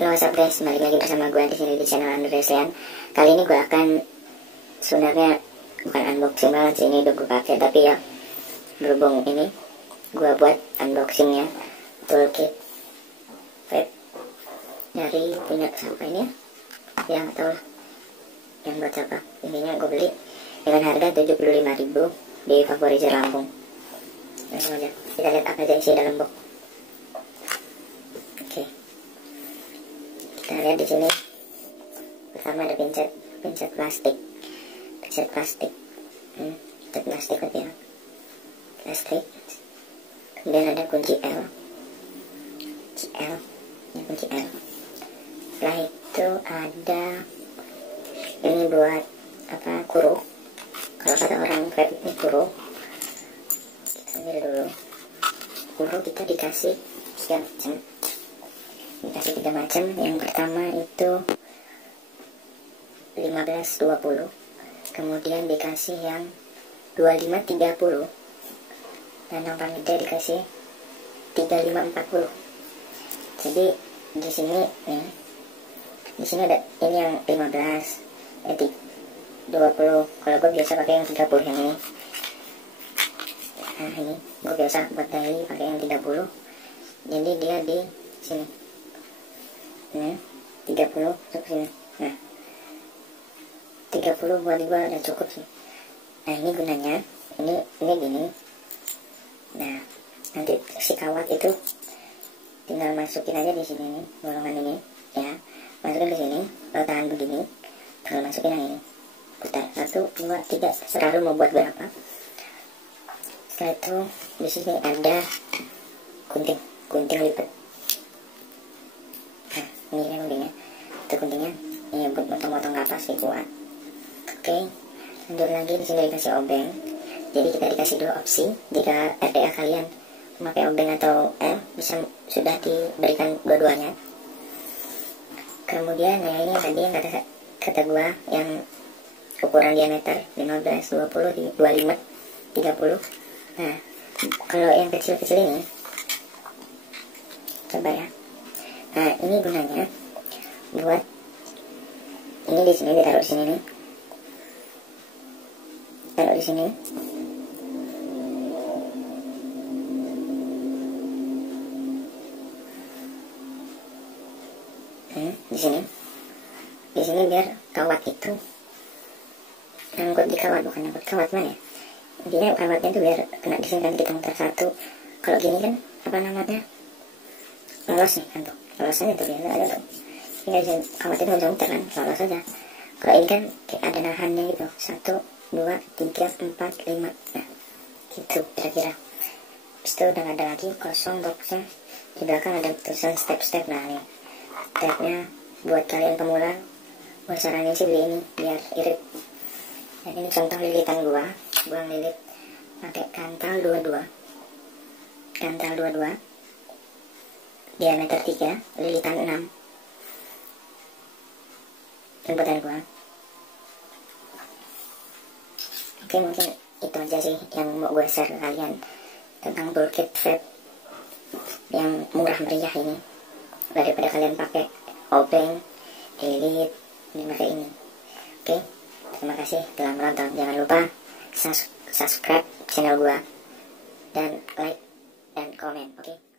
Halo, what's up guys, balik lagi bersama gue di sini di channel Andresian. Kali ini gue akan sebenarnya bukan unboxing banget sih, ini udah gue pakai, tapi ya berhubung ini gue buat unboxingnya toolkit vape dari punya siapa ini ya, nggak tahu lah yang buat siapa. Intinya gue beli dengan harga 75.000 di Favorizer Lampung. Langsung aja kita lihat apa aja isi dalam box. Oke, kita lihat di sini. Pertama ada pincet plastik, tapi ya plastik. Kemudian ada kunci L, ini kunci L. Setelah itu ada ini buat apa, kuro. Kalau kata orang vape ini kuro. Kita ambil dulu kuro, kita dikasih 3 macam. Dikasih 3 macam. Yang pertama itu 15-20, kemudian dikasih yang 25-30, dan yang paling gede dikasih 35-40. Jadi di sini nih, di sini ada ini yang 15, 20. Kalau gue biasa pakai yang 30 yang ini. Nah ini gue biasa buat daily pakai yang 30. Jadi dia di sini. Nah 30 untuk sini. Nah 30 buat gue udah cukup sih. Nah ini gunanya, ini gini. Nah nanti si kawat itu tinggal masukin aja di sini nih, bolongan ini ya, masukin ke sini, lo tahan begini, tinggal masukin yang ini, putar 1, 2, 3, terserah lo mau buat berapa. Setelah itu di sini ada gunting lipat. Nah ini kan guntingnya, itu guntingnya ini buat motong-motong kapas sih kuat. Oke, lanjut lagi. Di sini dikasih obeng. Jadi kita dikasih 2 opsi. Jika RDA kalian memakai obeng atau bisa sudah diberikan dua-duanya. Kemudian nah ini tadi yang kata gua yang ukuran diameter 15, 20, 25, 30. Nah kalau yang kecil-kecil ini coba ya. Nah ini gunanya buat ini, di sini ditaruh di sini nih. Taruh di sini. Di sini biar kawat itu nyangkut di kawat, bukan nyangkut kawat mana ya. Intinya kawatnya itu biar kena di sini, kan kita muter satu. Kalau gini kan apa namanya, lolos nih kan tuh, lolosnya itu biasa ada tuh. Ini kawat itu bisa muter kan, lolos aja. Kalau ini kan kayak ada nahannya gitu, 1, 2, 3, 4, 5. Nah gitu kira-kira. Habis itu udah gak ada lagi, kosong boxnya. Di belakang ada tulisan step-step. Nah nih stepnya buat kalian pemula, gue saranin sih beli ini biar irit. Dan ini contoh lilitan gua lilit pakai kantal 22, diameter 3, lilitan 6, jemputan gua. Oke, mungkin itu aja sih yang mau gue share ke kalian tentang toolkit vape yang murah meriah ini, daripada kalian pakai obeng, lilit, pakai ini. Oke, terima kasih telah menonton. Jangan lupa subscribe channel gua dan like dan komen. Oke.